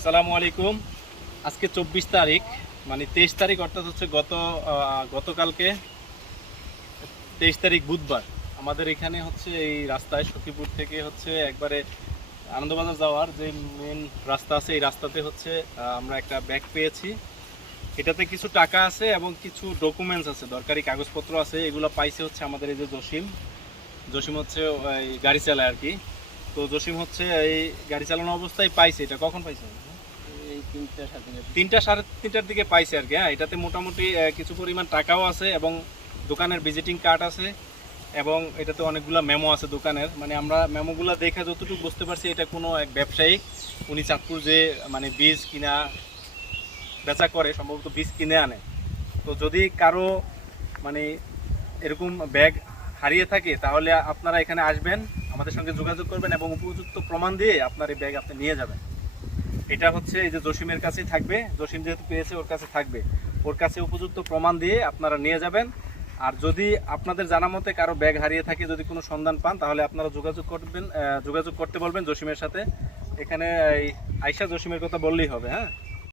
আসসালামু আলাইকুম। আজকে 24 তারিখ, মানে 23 তারিখ, অর্থাৎ হচ্ছে গতকালকে 23 তারিখ বুধবার। আমাদের এখানে হচ্ছে এই রাস্তায় সখীপুর থেকে হচ্ছে একবারে আনন্দবাজার যাওয়ার যে মেন রাস্তা আছে, এই রাস্তাতে হচ্ছে আমরা একটা ব্যাগ পেয়েছি। এটাতে কিছু টাকা আছে এবং কিছু ডকুমেন্টস আছে, দরকারি কাগজপত্র আছে। এগুলো পাইছে হচ্ছে আমাদের এই যে জসিম। জসিম হচ্ছে এই গাড়ি চালায় আর কি। তো জসিম হচ্ছে এই গাড়ি চালানো অবস্থায় পাইছে। এটা কখন পাইছে? এই 3টা সাড়ে 3টার দিকে পাইছে আর কি। হ্যাঁ, এটাতে মোটামুটি কিছু পরিমাণ টাকাও আছে এবং দোকানের ভিজিটিং কার্ড আছে এবং এটাতে অনেকগুলো মেমো আছে দোকানের। মানে আমরা মেমোগুলো দেখে যতটুকু বুঝতে পারছি, এটা কোনো এক ব্যবসায়ী, উনি চাঁদপুর যে মানে বীজ কিনা বেচা করে, সম্ভবত বীজ কিনে আনে। তো যদি কারো মানে এরকম ব্যাগ হারিয়ে থাকে, তাহলে আপনারা এখানে আসবেন, আমাদের সঙ্গে যোগাযোগ করবেন এবং উপযুক্ত প্রমাণ দিয়ে আপনার এই ব্যাগ আপনি নিয়ে যাবেন। এটা হচ্ছে এই যে জসিমের কাছেই থাকবে। জসিম যেহেতু পেয়েছে, ওর কাছে থাকবে। ওর কাছে উপযুক্ত প্রমাণ দিয়ে আপনারা নিয়ে যাবেন। আর যদি আপনাদের জানা মতে কারো ব্যাগ হারিয়ে থাকে, যদি কোনো সন্ধান পান, তাহলে আপনারা যোগাযোগ করতে বলবেন জসিমের সাথে। এখানে এই আয়শা জসিমের কথা বললেই হবে। হ্যাঁ।